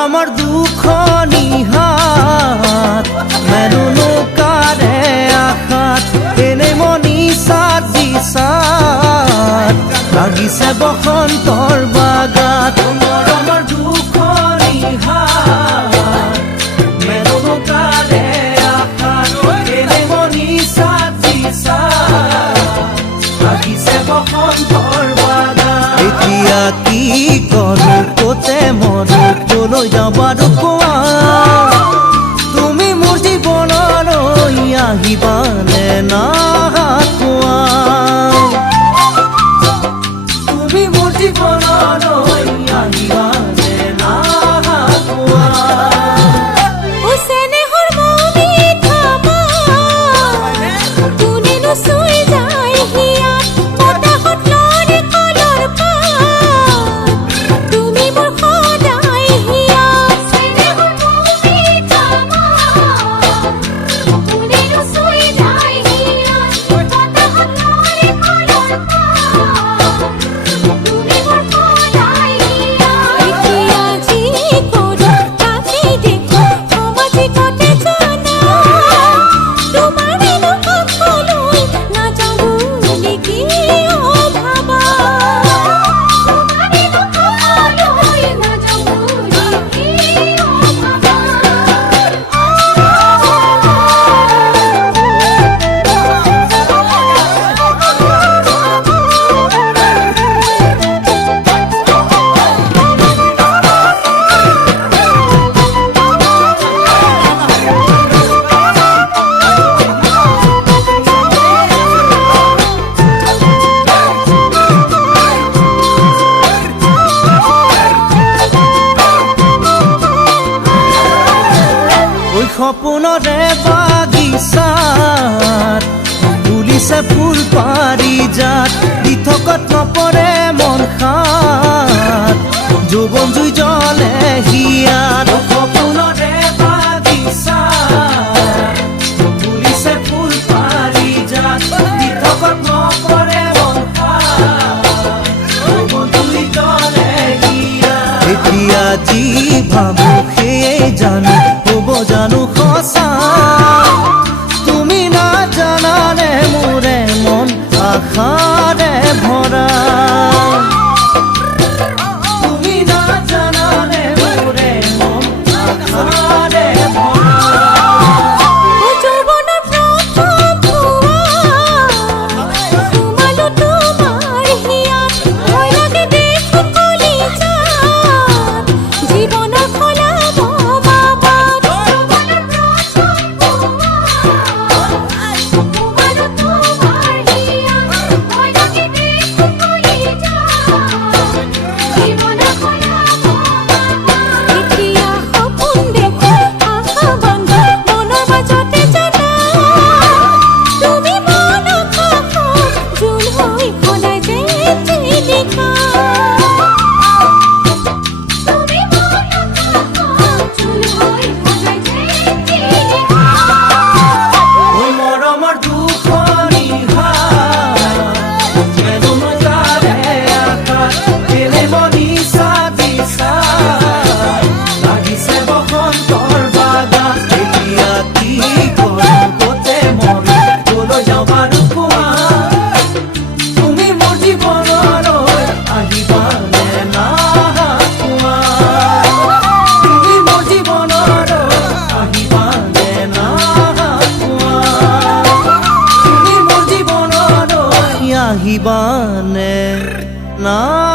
আমাৰ দুঃখ নিহাত মেনুনো কাৰে আঘাত এনে মনি সাত দিছাত লাগিছে বসন্তৰ বাগাত আমাৰ দুঃখ নিহাত মেনুনো কাৰে আঘাত এনে মনি সাত দিছাত লাগিছে বসন্তৰ বাগাত এতিয়া কি কৰো কোতে মৰো লৈ যাবাৰ কোৱা তুমি মোৰ জীৱনলৈ আহিবানে না কোৱা তুমি মোৰ জীৱনলৈ আহিবানে না কোৱা সপোনৰে বাগিচাত ফুলিছে ফুল পাৰিজাত দি থকাত নপৰে মন খাত যৌৱন জুই জ্বলে হিয়াত সপোনৰে বাগিচাত ফুলিছে ফুল পাৰিজাত দি থকাত নপৰে মন খাত যৌৱন জুই জ্বলে হিয়াত এতিয়া যি ভাবো সেয়ে জানো জানো খসা তুমি না জানানে মোরে মন আশারে ভরা তুমি না জানানে মোরে মন আশারে ভরা আহিবানে না